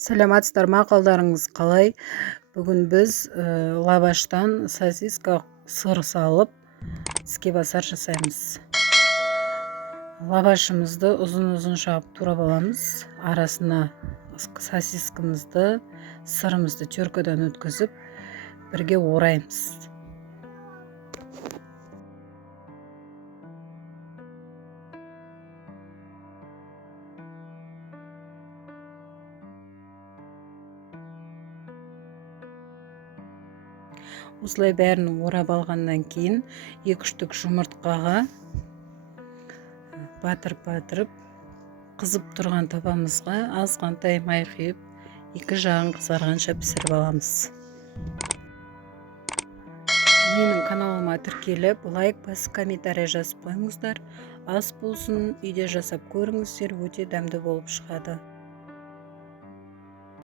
Саламатсыздар ма, қалдарыңыз қалай? Бүгін біз лаваштан сосиска сыр салып іске-басар жасаймыз. Лавашымызды ұзын-ұзын шағып турап аламыз. Арасына сосискамызды, сырымызды теркадан өткізіп, бірге ораймыз. Осылай бәрін орап алғаннан кейін 2-3 түк жұмыртқаға батырып қызып тұрған табамызға азғантай май құйып, 2 жағын қызарғанша пісіріп аламыз. Менің каналыма тіркеліп, лайк басып, комментарий жазып қойыңыздар. Ас болсын, үйде жасап көріңіздер, өте дәмді болып шығады.